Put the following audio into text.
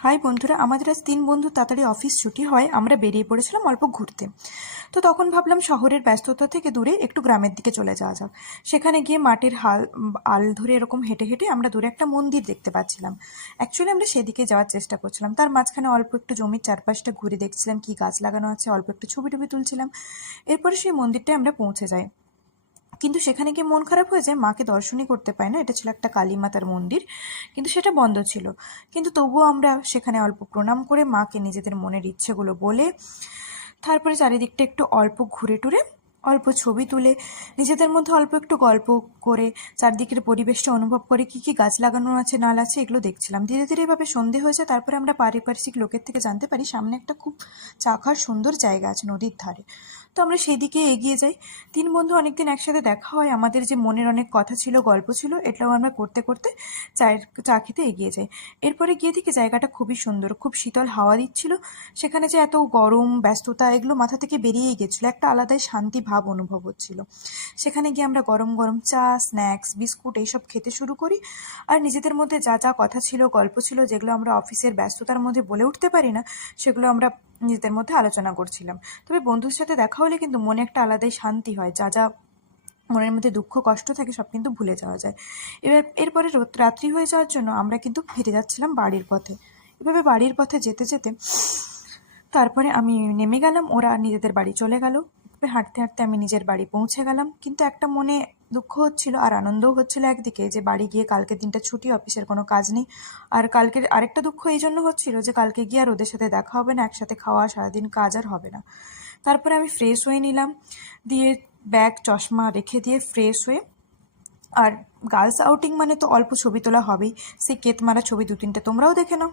High বন্ধুরা, আমাদের আজ 3 বন্ধু তাড়াতাড়ি অফিস ছুটি হয় আমরা বেরিয়ে পড়েছিলাম অল্প ঘুরতে। তো তখন ভাবলাম শহরের ব্যস্ততা থেকে দূরে একটু গ্রামের দিকে চলে যাওয়া যাক। সেখানে গিয়ে মাটির আল ধরে এরকম হেঁটে হেঁটে আমরা দূরে একটা মন্দির দেখতে পাচ্ছিলাম। অ্যাকচুয়ালি আমরা সেদিকে যাওয়ার চেষ্টা করছিলাম, তার মাঝখানে অল্প একটু জমির চারপাশটা ঘুরে দেখছিলাম কি গাছ লাগানো আছে, অল্প একটু ছবি টবি তুলছিলাম। এরপরে সেই মন্দিরটায় আমরা পৌঁছে যাই, কিন্তু সেখানে গিয়ে মন খারাপ হয়ে যায়, মাকে দর্শনই করতে পাই না। এটা ছিল একটা কালী মাতার মন্দির, কিন্তু সেটা বন্ধ ছিল। কিন্তু তবুও আমরা সেখানে অল্প প্রণাম করে মাকে নিজেদের মনের ইচ্ছেগুলো বলে তারপরে চারিদিকটা একটু অল্প ঘুরে টুরে অল্প ছবি তুলে নিজেদের মধ্যে অল্প একটু গল্প করে চারদিকের পরিবেশটা অনুভব করে কি কি গাছ লাগানো আছে না আছে এগুলো দেখছিলাম। ধীরে ধীরে এভাবে সন্ধে হয়েছে, তারপরে আমরা পারিপার্শ্বিক লোকের থেকে জানতে পারি সামনে একটা খুব চাখার সুন্দর জায়গা আছে নদীর ধারে। তো আমরা সেই দিকে এগিয়ে যাই। 3 বন্ধু অনেকদিন একসাথে দেখা হয়, আমাদের যে মনের অনেক কথা ছিল গল্প ছিল এটাও আমরা করতে করতে চায়ের চা খেতে এগিয়ে যাই। এরপরে গিয়ে দেখি জায়গাটা খুবই সুন্দর, খুব শীতল হাওয়া দিচ্ছিল। সেখানে যে এত গরম ব্যস্ততা এগুলো মাথা থেকে বেরিয়েই গেছিলো, একটা আলাদাই শান্তি ভাব অনুভব হচ্ছিল। সেখানে গিয়ে আমরা গরম গরম চা, স্ন্যাক্স, বিস্কুট এইসব খেতে শুরু করি। আর নিজেদের মধ্যে যা যা কথা ছিল গল্প ছিল যেগুলো আমরা অফিসের ব্যস্ততার মধ্যে বলে উঠতে পারি না, সেগুলো আমরা নিজেদের মধ্যে আলোচনা করছিলাম। তবে বন্ধুর সাথে দেখা হলে কিন্তু মনে একটা আলাদাই শান্তি হয়, যা যা মনের মধ্যে দুঃখ কষ্ট থাকে সব কিন্তু ভুলে যাওয়া যায়। এরপরে রাত্রি হয়ে যাওয়ার জন্য আমরা কিন্তু ফিরে যাচ্ছিলাম বাড়ির পথে। এভাবে বাড়ির পথে যেতে যেতে তারপরে আমি নেমে গেলাম, ওরা নিজেদের বাড়ি চলে গেল। এভাবে হাঁটতে হাঁটতে আমি নিজের বাড়ি পৌঁছে গেলাম, কিন্তু একটা মনে দুঃখ হচ্ছিল আর আনন্দও হচ্ছিল একদিকে, যে বাড়ি গিয়ে কালকের দিনটা ছুটি, অফিসের কোনো কাজ নেই। আর কালকের আরেকটা দুঃখ এই জন্য হচ্ছিল যে কালকে গিয়ে আর ওদের সাথে দেখা হবে না, একসাথে খাওয়া সারাদিন কাজ আর হবে না। তারপরে আমি ফ্রেশ হয়ে নিলাম, দিয়ে ব্যাগ চশমা রেখে দিয়ে ফ্রেশ হয়ে, আর গার্লস আউটিং মানে তো অল্প ছবি তোলা হবেই, সেই কেত মারা ছবি 2-3টে তোমরাও দেখে নাও।